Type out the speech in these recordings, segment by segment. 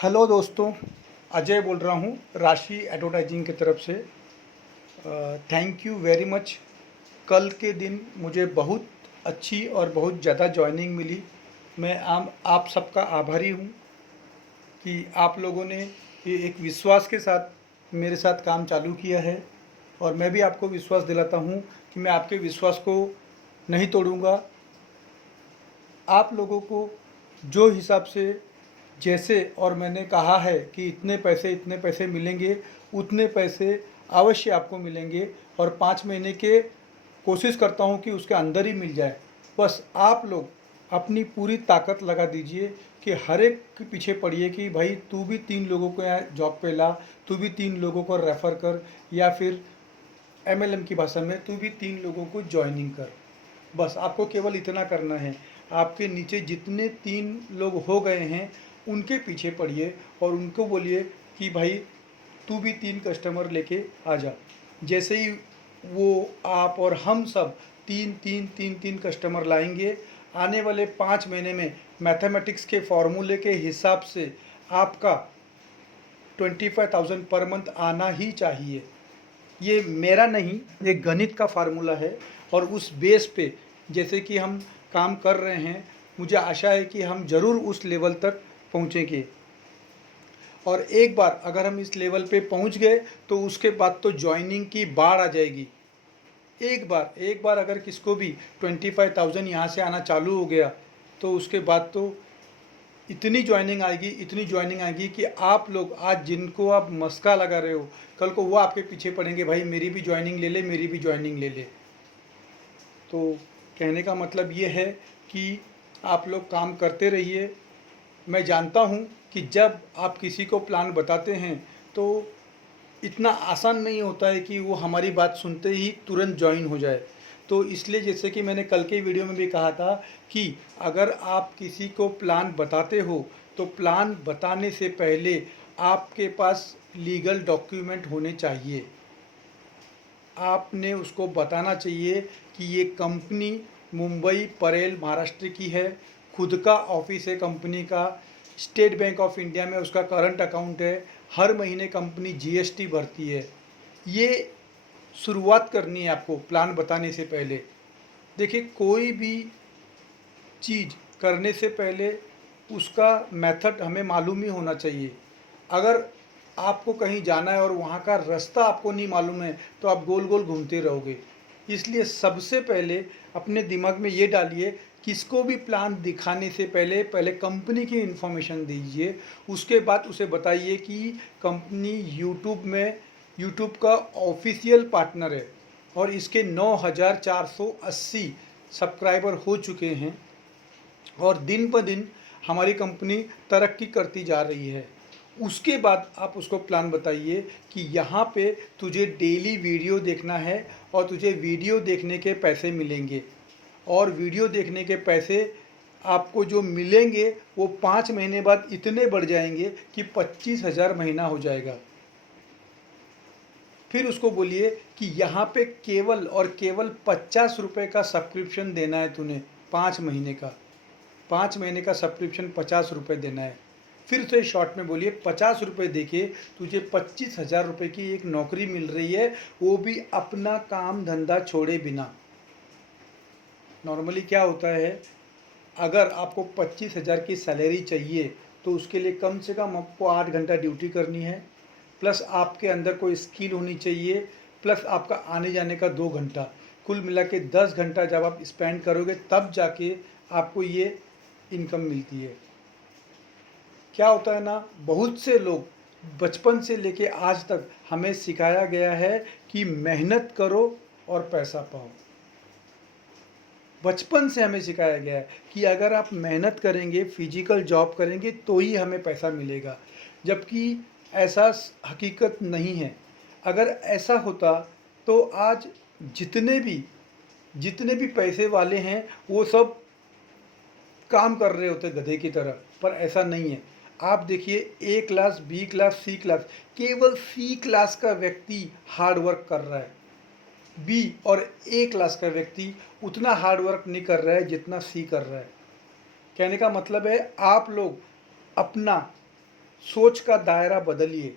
Hello दोस्तों, अजय बोल रहा हूँ राशि एडवर्टाइजिंग की तरफ से। Thank you very much. कल के दिन मुझे बहुत अच्छी और बहुत ज़्यादा जॉइनिंग मिली। मैं आप सबका आभारी हूँ कि आप लोगों ने ये एक विश्वास के साथ मेरे साथ काम चालू किया है, और मैं भी आपको विश्वास दिलाता हूँ कि मैं आपके विश्वास को नहीं तोड़ूँगा। आप लोगों को जो हिसाब से जैसे और मैंने कहा है कि इतने पैसे मिलेंगे, उतने पैसे अवश्य आपको मिलेंगे। और 5 महीने के कोशिश करता हूँ कि उसके अंदर ही मिल जाए। बस आप लोग अपनी पूरी ताकत लगा दीजिए कि हर एक के पीछे पड़िए कि भाई तू भी 3 लोगों को यहाँ जॉब पे ला, तू भी 3 लोगों को रेफ़र कर, या फिर एमएलएम की भाषा में तू भी 3 लोगों को जॉइनिंग कर। बस आपको केवल इतना करना है। आपके नीचे जितने 3 लोग हो गए हैं उनके पीछे पड़िए और उनको बोलिए कि भाई तू भी 3 कस्टमर लेके आ जा। जैसे ही वो आप और हम सब तीन कस्टमर लाएंगे, आने वाले 5 महीने में मैथमेटिक्स के फॉर्मूले के हिसाब से आपका 25,000 पर मंथ आना ही चाहिए। ये मेरा नहीं, ये गणित का फार्मूला है। और उस बेस पे जैसे कि हम काम कर रहे हैं, मुझे आशा है कि हम ज़रूर उस लेवल तक पहुँचेंगे। और एक बार अगर हम इस लेवल पे पहुँच गए तो उसके बाद तो जॉइनिंग की बाढ़ आ जाएगी। एक बार अगर किसको भी 25,000 यहाँ से आना चालू हो गया तो उसके बाद तो इतनी ज्वाइनिंग आएगी कि आप लोग आज जिनको आप मस्का लगा रहे हो, कल को वो आपके पीछे पड़ेंगे, भाई मेरी भी ज्वाइनिंग ले ले, मेरी भी ज्वाइनिंग ले ले। तो कहने का मतलब ये है कि आप लोग काम करते रहिए। मैं जानता हूँ कि जब आप किसी को प्लान बताते हैं तो इतना आसान नहीं होता है कि वो हमारी बात सुनते ही तुरंत ज्वाइन हो जाए। तो इसलिए जैसे कि मैंने कल के वीडियो में भी कहा था कि अगर आप किसी को प्लान बताते हो तो प्लान बताने से पहले आपके पास लीगल डॉक्यूमेंट होने चाहिए। आपने उसको बताना चाहिए कि ये कंपनी मुंबई परेल महाराष्ट्र की है, खुद का ऑफिस है कंपनी का, स्टेट बैंक ऑफ इंडिया में उसका करंट अकाउंट है, हर महीने कंपनी जीएसटी भरती है। ये शुरुआत करनी है आपको प्लान बताने से पहले। देखिए, कोई भी चीज़ करने से पहले उसका मेथड हमें मालूम ही होना चाहिए। अगर आपको कहीं जाना है और वहाँ का रास्ता आपको नहीं मालूम है तो आप गोल गोल घूमते रहोगे। इसलिए सबसे पहले अपने दिमाग में ये डालिए, किसको भी प्लान दिखाने से पहले पहले कंपनी की इन्फॉर्मेशन दीजिए। उसके बाद उसे बताइए कि कंपनी यूट्यूब का ऑफिशियल पार्टनर है और इसके 9,480 सब्सक्राइबर हो चुके हैं और दिन ब दिन हमारी कंपनी तरक्की करती जा रही है। उसके बाद आप उसको प्लान बताइए कि यहाँ पे तुझे डेली वीडियो देखना है और तुझे वीडियो देखने के पैसे मिलेंगे, और वीडियो देखने के पैसे आपको जो मिलेंगे वो 5 महीने बाद इतने बढ़ जाएंगे कि 25,000 महीना हो जाएगा। फिर उसको बोलिए कि यहाँ पे केवल और केवल 50 रुपये का सब्सक्रिप्शन देना है तूने 5 महीने का। 5 महीने का सब्सक्रिप्शन 50 रुपये देना है। फिर उसे शॉर्ट में बोलिए 50 रुपये देके तुझे 25,000 रुपये की एक नौकरी मिल रही है, वो भी अपना काम धंधा छोड़े बिना। नॉर्मली क्या होता है, अगर आपको 25,000 की सैलरी चाहिए तो उसके लिए कम से कम आपको 8 घंटा ड्यूटी करनी है, प्लस आपके अंदर कोई स्किल होनी चाहिए, प्लस आपका आने जाने का 2 घंटा, कुल मिला के 10 घंटा जब आप स्पेंड करोगे तब जाके आपको ये इनकम मिलती है। क्या होता है ना, बहुत से लोग बचपन से लेके आज तक हमें सिखाया गया है कि मेहनत करो और पैसा पाओ। बचपन से हमें सिखाया गया है कि अगर आप मेहनत करेंगे, फिजिकल जॉब करेंगे तो ही हमें पैसा मिलेगा, जबकि ऐसा हकीकत नहीं है। अगर ऐसा होता तो आज जितने भी जितने भी पैसे वाले हैं वो सब काम कर रहे होते गधे की तरह, पर ऐसा नहीं है। आप देखिए, ए क्लास, बी क्लास, सी क्लास, केवल सी क्लास का व्यक्ति हार्ड वर्क कर रहा है। बी और ए क्लास का व्यक्ति उतना हार्ड वर्क नहीं कर रहा है जितना सी कर रहा है। कहने का मतलब है आप लोग अपना सोच का दायरा बदलिए।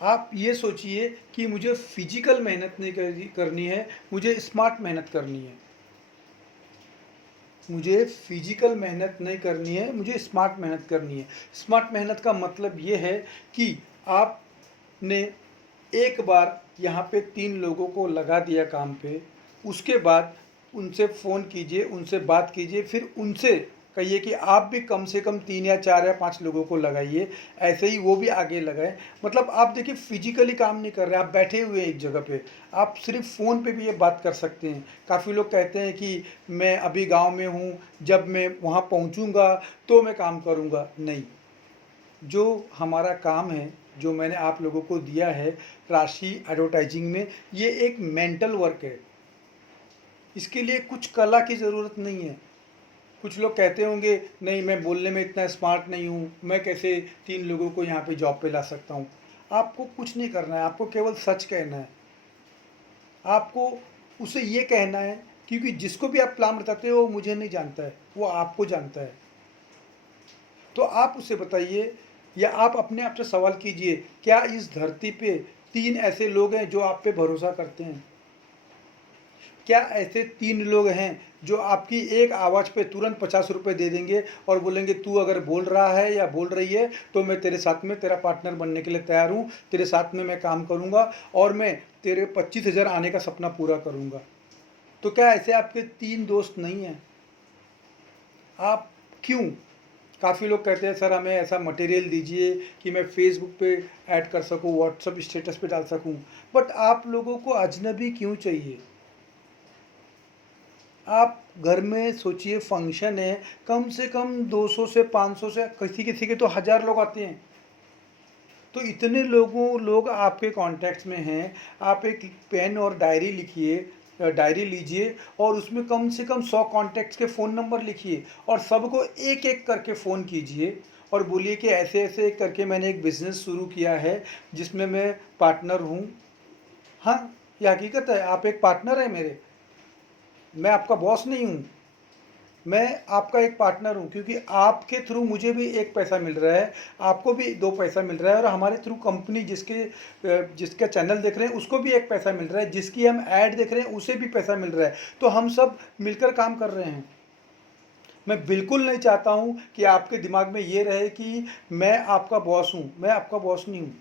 आप ये सोचिए कि मुझे फिजिकल मेहनत नहीं करनी है, मुझे स्मार्ट मेहनत करनी है। मुझे फिजिकल मेहनत नहीं करनी है, मुझे स्मार्ट मेहनत करनी है। स्मार्ट मेहनत का मतलब ये है कि आपने एक बार यहाँ पे 3 लोगों को लगा दिया काम पे, उसके बाद उनसे फ़ोन कीजिए, उनसे बात कीजिए, फिर उनसे कहिए कि आप भी कम से कम 3 या 4 या 5 लोगों को लगाइए, ऐसे ही वो भी आगे लगाएं। मतलब आप देखिए फिजिकली काम नहीं कर रहे, आप बैठे हुए हैं एक जगह पे, आप सिर्फ फ़ोन पे भी ये बात कर सकते हैं। काफ़ी लोग कहते हैं कि मैं अभी गांव में हूँ, जब मैं वहाँ पहुँचूँगा तो मैं काम करूँगा। नहीं, जो हमारा काम है, जो मैंने आप लोगों को दिया है राशि एडवर्टाइजिंग में, ये एक मेंटल वर्क है। इसके लिए कुछ कला की ज़रूरत नहीं है। कुछ लोग कहते होंगे नहीं, मैं बोलने में इतना स्मार्ट नहीं हूँ, मैं कैसे 3 लोगों को यहाँ पे जॉब पे ला सकता हूँ। आपको कुछ नहीं करना है, आपको केवल सच कहना है। आपको उसे ये कहना है, क्योंकि जिसको भी आप प्लान बताते हो वो मुझे नहीं जानता है, वो आपको जानता है। तो आप उसे बताइए, या आप अपने आप से सवाल कीजिए, क्या इस धरती पे 3 ऐसे लोग हैं जो आप पे भरोसा करते हैं? क्या ऐसे 3 लोग हैं जो आपकी एक आवाज़ पे तुरंत 50 रुपये दे देंगे और बोलेंगे तू अगर बोल रहा है या बोल रही है तो मैं तेरे साथ में तेरा पार्टनर बनने के लिए तैयार हूँ, तेरे साथ में मैं काम करूँगा और मैं तेरे 25,000 आने का सपना पूरा करूँगा। तो क्या ऐसे आपके 3 दोस्त नहीं हैं? आप क्यों? काफ़ी लोग कहते हैं सर हमें ऐसा मटेरियल दीजिए कि मैं फेसबुक पे ऐड कर सकूं, व्हाट्सअप स्टेटस पे डाल सकूं। बट आप लोगों को अजनबी क्यों चाहिए? आप घर में सोचिए, फंक्शन है, कम से कम 200 से 500 से किसी किसी के तो 1000 लोग आते हैं। तो इतने लोग आपके कॉन्टैक्ट्स में हैं। आप एक पेन और डायरी लिखिए, डायरी लीजिए और उसमें कम से कम 100 कॉन्टैक्ट्स के फ़ोन नंबर लिखिए और सबको एक एक करके फ़ोन कीजिए और बोलिए कि ऐसे ऐसे करके मैंने एक बिज़नेस शुरू किया है जिसमें मैं पार्टनर हूँ। हाँ, ये हकीकत है, आप एक पार्टनर हैं मेरे, मैं आपका बॉस नहीं हूँ, मैं आपका एक पार्टनर हूँ, क्योंकि आपके थ्रू मुझे भी एक पैसा मिल रहा है, आपको भी 2 पैसा मिल रहा है और हमारे थ्रू कंपनी जिसका चैनल देख रहे हैं उसको भी एक पैसा मिल रहा है, जिसकी हम ऐड देख रहे हैं उसे भी पैसा मिल रहा है। तो हम सब मिलकर काम कर रहे हैं। मैं बिल्कुल नहीं चाहता हूँ कि आपके दिमाग में ये रहे कि मैं आपका बॉस हूँ, मैं आपका बॉस नहीं हूँ।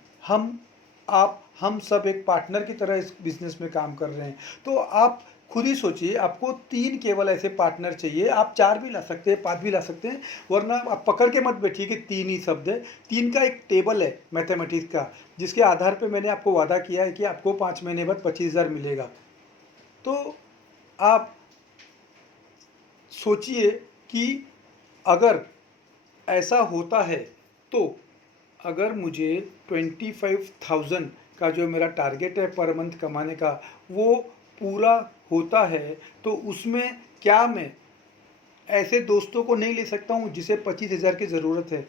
हम सब एक पार्टनर की तरह इस बिज़नेस में काम कर रहे हैं। तो आप खुद ही सोचिए, आपको 3 केवल ऐसे पार्टनर चाहिए, आप 4 भी ला सकते हैं, 5 भी ला सकते हैं, वरना आप पकड़ के मत बैठिए कि 3 ही शब्द है। 3 का एक टेबल है मैथमेटिक्स का, जिसके आधार पे मैंने आपको वादा किया है कि आपको 5 महीने बाद 25,000 मिलेगा। तो आप सोचिए कि अगर ऐसा होता है तो अगर मुझे 25,000 का जो मेरा टारगेट है पर मंथ कमाने का, वो पूरा होता है तो उसमें क्या मैं ऐसे दोस्तों को नहीं ले सकता हूँ जिसे 25,000 की ज़रूरत है?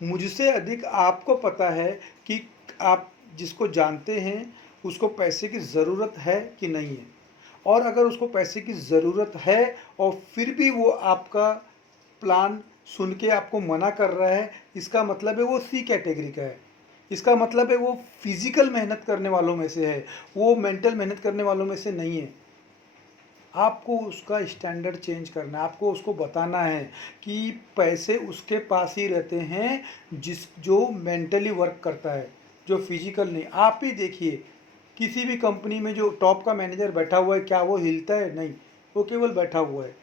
मुझसे अधिक आपको पता है कि आप जिसको जानते हैं उसको पैसे की ज़रूरत है कि नहीं है। और अगर उसको पैसे की ज़रूरत है और फिर भी वो आपका प्लान सुन के आपको मना कर रहा है, इसका मतलब है वो सी कैटेगरी का है। इसका मतलब है वो फिज़िकल मेहनत करने वालों में से है, वो मेंटल मेहनत करने वालों में से नहीं है। आपको उसका स्टैंडर्ड चेंज करना है, आपको उसको बताना है कि पैसे उसके पास ही रहते हैं जो मेंटली वर्क करता है, जो फिजिकल नहीं। आप ही देखिए, किसी भी कंपनी में जो टॉप का मैनेजर बैठा हुआ है, क्या वो हिलता है? नहीं, वो केवल बैठा हुआ है,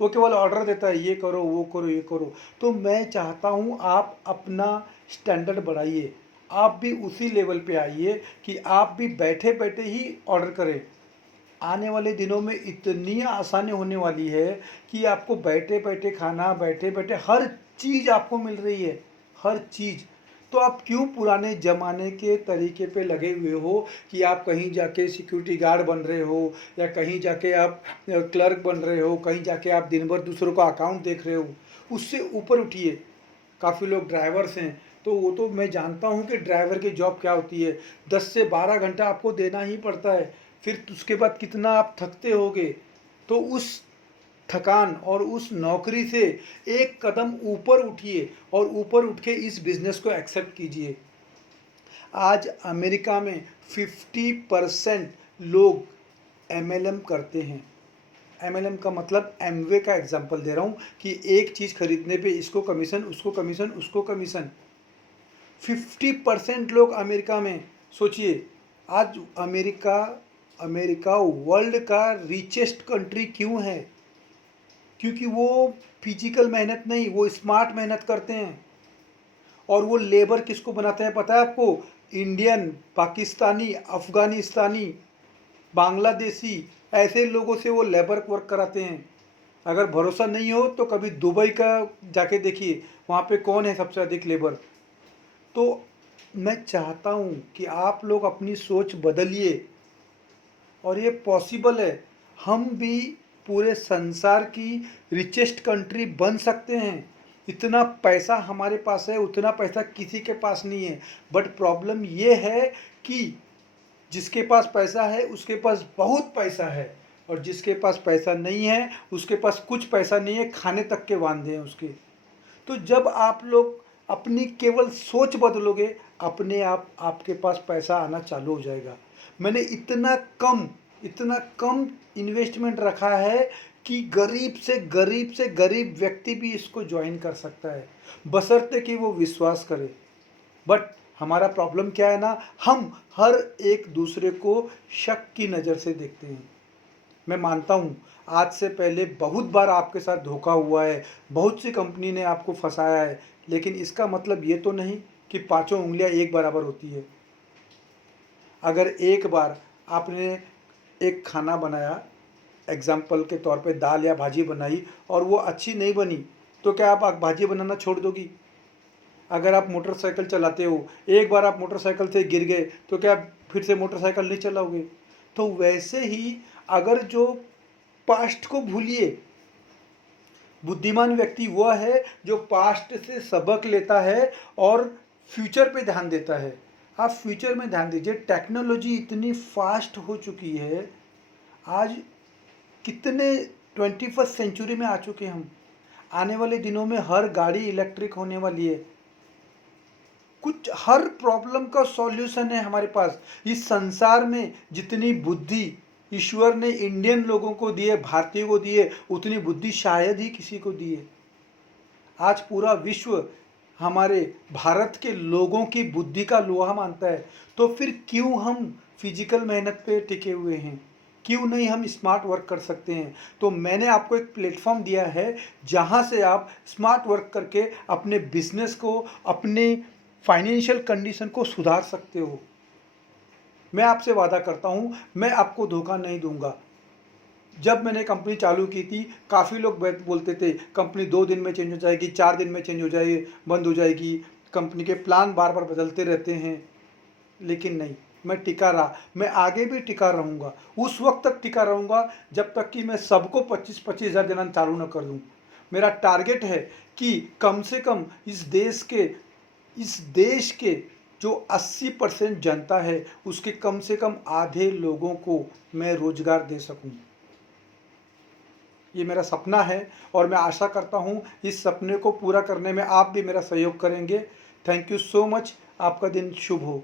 वो केवल ऑर्डर देता है, ये करो वो करो ये करो। तो मैं चाहता हूँ आप अपना स्टैंडर्ड बढ़ाइए, आप भी उसी लेवल पे आइए कि आप भी बैठे बैठे ही ऑर्डर करें। आने वाले दिनों में इतनी आसानी होने वाली है कि आपको बैठे बैठे खाना, बैठे बैठे हर चीज़ आपको मिल रही है, हर चीज़। तो आप क्यों पुराने ज़माने के तरीके पे लगे हुए हो कि आप कहीं जाके सिक्योरिटी गार्ड बन रहे हो या कहीं जाके आप क्लर्क बन रहे हो, कहीं जाके आप दिन भर दूसरों का अकाउंट देख रहे हो? उससे ऊपर उठिए। काफ़ी लोग ड्राइवर्स हैं, तो वो तो मैं जानता हूँ कि ड्राइवर की जॉब क्या होती है। 10 से 12 घंटा आपको देना ही पड़ता है, फिर उसके बाद कितना आप थकते होगे। तो उस थकान और उस नौकरी से एक कदम ऊपर उठिए और ऊपर उठ के इस बिज़नेस को एक्सेप्ट कीजिए। आज अमेरिका में 50% लोग एमएलएम करते हैं। एमएलएम का मतलब एमवे का एग्जांपल दे रहा हूँ कि एक चीज़ खरीदने पे इसको कमीशन, उसको कमीशन, उसको कमीशन। 50% लोग अमेरिका में, सोचिए आज अमेरिका वर्ल्ड का रिचेस्ट कंट्री क्यों है? क्योंकि वो फिजिकल मेहनत नहीं, वो स्मार्ट मेहनत करते हैं। और वो लेबर किसको बनाते हैं पता है आपको? इंडियन, पाकिस्तानी, अफ़गानिस्तानी, बांग्लादेशी, ऐसे लोगों से वो लेबर वर्क कराते हैं। अगर भरोसा नहीं हो तो कभी दुबई का जाके देखिए, वहाँ पे कौन है सबसे अधिक लेबर। तो मैं चाहता हूँ कि आप लोग अपनी सोच बदलिए और ये पॉसिबल है। हम भी पूरे संसार की रिचेस्ट कंट्री बन सकते हैं। इतना पैसा हमारे पास है, उतना पैसा किसी के पास नहीं है। बट प्रॉब्लम ये है कि जिसके पास पैसा है उसके पास बहुत पैसा है, और जिसके पास पैसा नहीं है उसके पास कुछ पैसा नहीं है, खाने तक के वांदे हैं उसके। तो जब आप लोग अपनी केवल सोच बदलोगे, अपने आप आपके पास पैसा आना चालू हो जाएगा। मैंने इतना कम इन्वेस्टमेंट रखा है कि गरीब से गरीब व्यक्ति भी इसको ज्वाइन कर सकता है, बशर्ते कि वो विश्वास करे। बट हमारा प्रॉब्लम क्या है ना, हम हर एक दूसरे को शक की नज़र से देखते हैं। मैं मानता हूँ आज से पहले बहुत बार आपके साथ धोखा हुआ है, बहुत सी कंपनी ने आपको फंसाया है, लेकिन इसका मतलब ये तो नहीं कि पांचों उंगलियां एक बराबर होती है। अगर एक बार आपने एक खाना बनाया, एग्जाम्पल के तौर पे दाल या भाजी बनाई, और वो अच्छी नहीं बनी, तो क्या आप भाजी बनाना छोड़ दोगी? अगर आप मोटरसाइकिल चलाते हो, एक बार आप मोटरसाइकिल से गिर गए, तो क्या फिर से मोटरसाइकिल नहीं चलाओगे? तो वैसे ही अगर जो पास्ट को भूलिए, बुद्धिमान व्यक्ति वह है जो पास्ट से सबक लेता है और फ्यूचर पे ध्यान देता है। आप फ्यूचर में ध्यान दीजिए। टेक्नोलॉजी इतनी फास्ट हो चुकी है आज, कितने 21st सेंचुरी में आ चुके हैं हम। आने वाले दिनों में हर गाड़ी इलेक्ट्रिक होने वाली है। कुछ हर प्रॉब्लम का सॉल्यूशन है हमारे पास। इस संसार में जितनी बुद्धि ईश्वर ने इंडियन लोगों को दी है, भारतीयों को दी है, उतनी बुद्धि शायद ही किसी को दी है। आज पूरा विश्व हमारे भारत के लोगों की बुद्धि का लोहा मानता है। तो फिर क्यों हम फिजिकल मेहनत पे टिके हुए हैं? क्यों नहीं हम स्मार्ट वर्क कर सकते हैं? तो मैंने आपको एक प्लेटफॉर्म दिया है जहां से आप स्मार्ट वर्क करके अपने बिजनेस को, अपने फाइनेंशियल कंडीशन को सुधार सकते हो। मैं आपसे वादा करता हूं, मैं आपको धोखा नहीं दूंगा। जब मैंने कंपनी चालू की थी, काफ़ी लोग बोलते थे कंपनी 2 दिन में चेंज हो जाएगी, 4 दिन में चेंज हो जाएगी, बंद हो जाएगी, कंपनी के प्लान बार बार बदलते रहते हैं। लेकिन नहीं, मैं टिका रहा, मैं आगे भी टिका रहूँगा। उस वक्त तक टिका रहूँगा जब तक कि मैं सबको 25-25 हज़ार देना चालू न कर दूँ। मेरा टारगेट है कि कम से कम इस देश के जो 80% जनता है उसके कम से कम आधे लोगों को मैं रोजगार दे सकूं। ये मेरा सपना है और मैं आशा करता हूं इस सपने को पूरा करने में आप भी मेरा सहयोग करेंगे। Thank you so much. आपका दिन शुभ हो।